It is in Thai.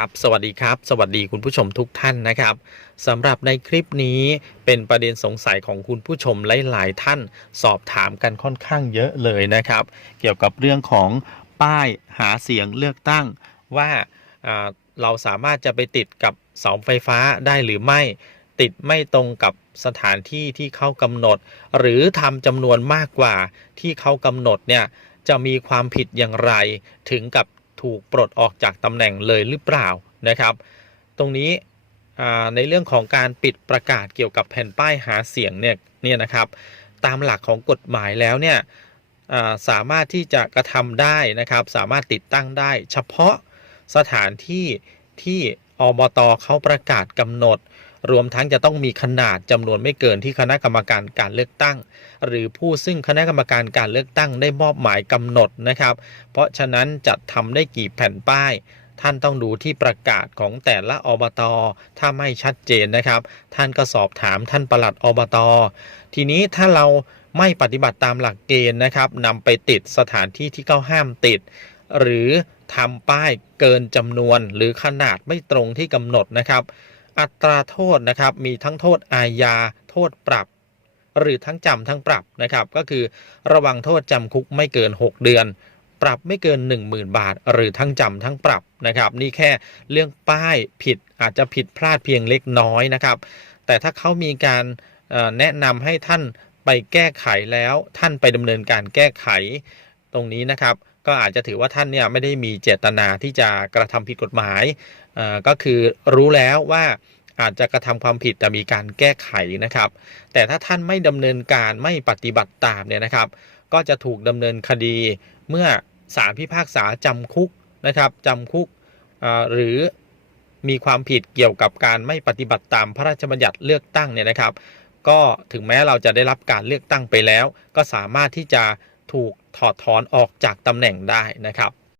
ครับสวัสดีครับ สวัสดีคุณผู้ชมทุกท่านนะครับสำหรับในคลิปนี้เป็นประเด็นสงสัยของคุณผู้ชมหลาย ๆ ท่านสอบถามกันค่อนข้างเยอะเลยนะครับ เกี่ยวกับเรื่องของป้ายหาเสียงเลือกตั้ง ว่าอ่าเราสามารถจะไปติดกับเสาไฟฟ้าได้หรือไม่ ติดไม่ตรงกับสถานที่ที่เขากำหนด หรือทำจำนวนมากกว่าที่เขากำหนดเนี่ยจะมีความผิดอย่างไรถึงกับ ถูกปลดออกจากตำแหน่งเลยหรือเปล่านะครับ ตรงนี้ในเรื่องของการปิดประกาศเกี่ยวกับแผ่นป้ายหาเสียงเนี่ยเนี่ยนะครับ ตามหลักของกฎหมายแล้วเนี่ยสามารถที่จะกระทำได้นะครับ สามารถติดตั้งได้ เฉพาะสถานที่ที่อบตเขาประกาศกำหนด รวมทั้งจะต้องมีขนาดจำนวนไม่เกินที่คณะกรรมการการเลือกตั้ง หรือผู้ซึ่งคณะกรรมการการเลือกตั้งได้มอบหมายกำหนดนะครับ เพราะฉะนั้นจะทำได้กี่แผ่นป้ายท่านต้องดูที่ประกาศของแต่ละอบต ถ้าไม่ชัดเจนนะครับ ท่านก็สอบถามท่านประหลัดอบต ทีนี้ถ้าเราไม่ปฏิบัติตามหลักเกณฑ์นะครับนำไปติดสถานที่ที่เขาห้ามติด หรือทำป้ายเกินจำนวนหรือขนาดไม่ตรงที่กำหนดนะครับ อัตราโทษนะครับมีทั้งโทษอาญาโทษปรับ หรือทั้งจำทั้งปรับนะครับก็คือระวังโทษจำคุกไม่เกิน 6 เดือน ปรับไม่เกิน 10,000 บาท หรือทั้งจำทั้งปรับนะครับนี่แค่เรื่องป้ายผิดอาจจะผิดพลาดเพียงเล็กน้อยนะครับ แต่ถ้าเขามีการแนะนำให้ท่านไปแก้ไขแล้วท่านไปดำเนินการแก้ไขตรงนี้นะครับ ก็อาจจะถือว่าท่านเนี่ยไม่ได้มีเจตนาที่จะกระทำผิดกฎหมายเอ่อก็คือรู้แล้วว่าอาจจะกระทำความผิดแต่มีการแก้ไขนะครับ แต่ถ้าท่านไม่ดำเนินการไม่ปฏิบัติตามเนี่ยนะครับ ก็จะถูกดำเนินคดีเมื่อศาลพิพากษาจำคุกนะครับจำคุกอ่าหรือมีความผิดเกี่ยวกับการไม่ปฏิบัติตามพระราชบัญญัติเลือกตั้งเนี่ยนะครับ ก็ถึงแม้เราจะได้รับการเลือกตั้งไปแล้ว ก็สามารถที่จะถูก ถอดถอนออกจากตำแหน่งได้นะครับ